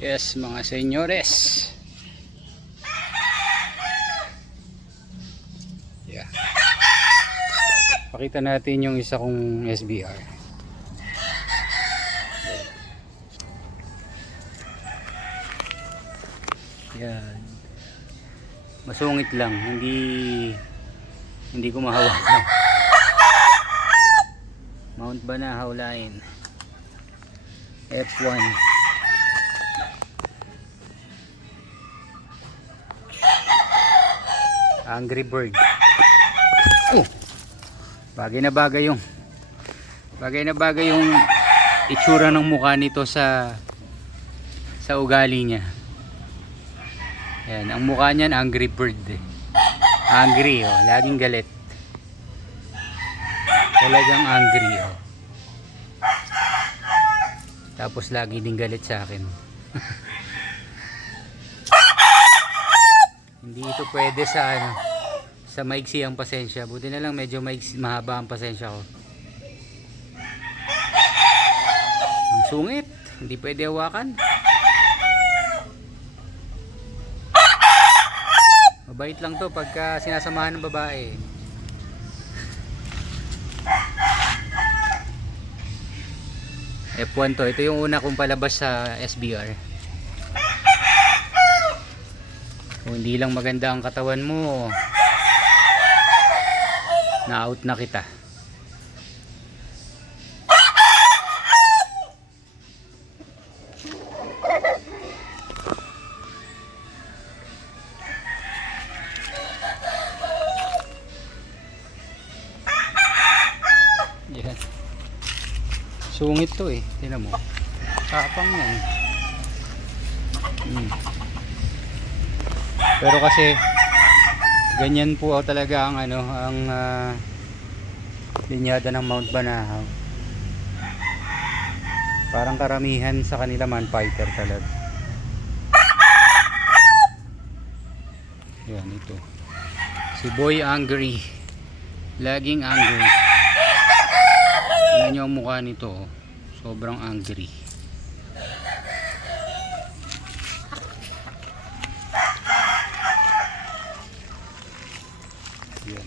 Yes, mga senyores. Yeah. Pakita natin yung isa kong SBR. Yan. Masungit lang, hindi ko mahawakan. Mount Banahaw line. F1. Angry Bird. Oh. Bagay na bagay yung itsura ng mukha nito sa ugali niya. Ayan, ang mukha niyan Angry Bird. Angry, oh, laging galit. Talagang angry, oh. Tapos lagi din galit sa akin. Hindi ito pwede sa maiksi ang pasensya. Buti na lang medyo mahaba ang pasensya ko. Ang sungit, hindi pwede hawakan. Mabait lang to pagka sinasamahan ng babae. F1 to. Ito yung una kong palabas sa SBR. Kung hindi lang maganda ang katawan mo, na-out na kita. Yan. Sungit to eh. Tingnan mo. Tapang yan. Pero kasi ganyan po talaga ang linyada ng Mount Banahaw. Parang karamihan sa kanila man fighter talaga. Yan ito. Si Boy Angry. Laging angry. Tingnan nyo ang mukha nito, oh. Sobrang angry. Yan.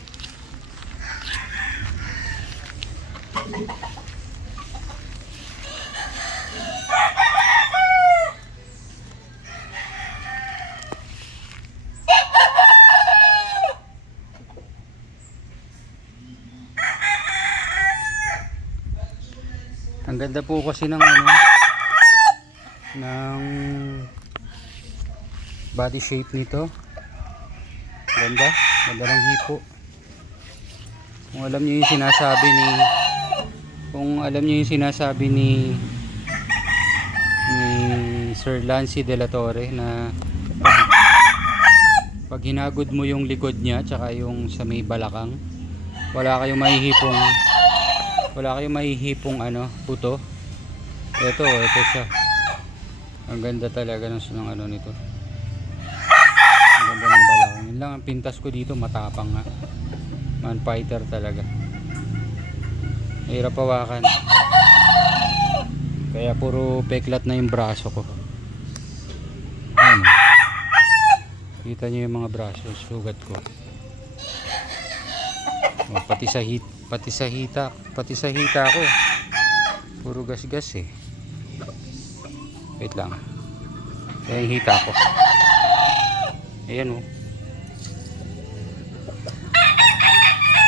Ang ganda po kasi ng body shape nito. Ganda ng hipo. Kung alam niyo yung sinasabi ni Sir Lancy De La Torre na pag hinagod mo yung likod niya tsaka yung sa may balakang, wala kayong mahihipong puto. Ito siya. Ang ganda talaga ng nito. Ang ganda ng balakang. Yun lang ang pintas ko dito, matapang nga. Man fighter talaga. Mahirap hawakan. Kaya puro peklat na yung braso ko. Ayan. Kita nyo yung mga braso, sugat ko. Oh, pati sa hita ko. Puro gasgas eh. Wait lang. Kaya yung hita ko. Ayan oh.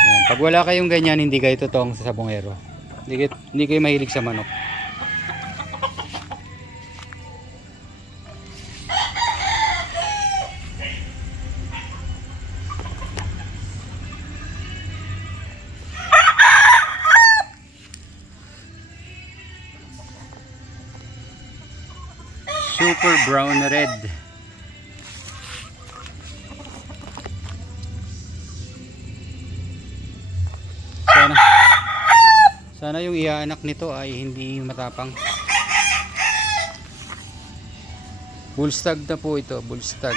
Ayan. Pag wala kayong ganyan, hindi kayo totoong sabongero. Hindi kayo mahilig sa manok. Super brown red. Sana yung iaanak nito ay hindi matapang. Bullstag na po ito, bullstag.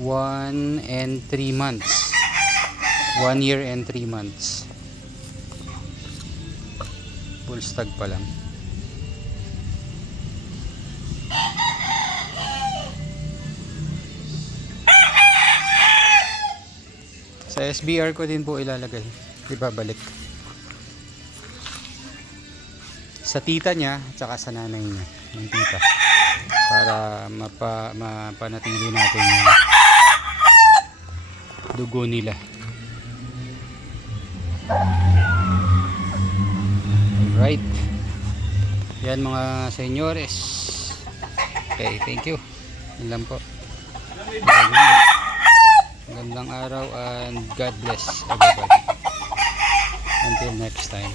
1 and 3 months. 1 year and 3 months. Bullstag pa lang. Sa SBR ko din po ilalagay. Ibabalik. Sa tita niya, tsaka sa nanay niya. Yung tita. Para mapanatili natin yung dugo nila. Alright. Yan mga senyores. Okay, thank you. Yun lang po. Magandang araw and God bless everybody. Until next time.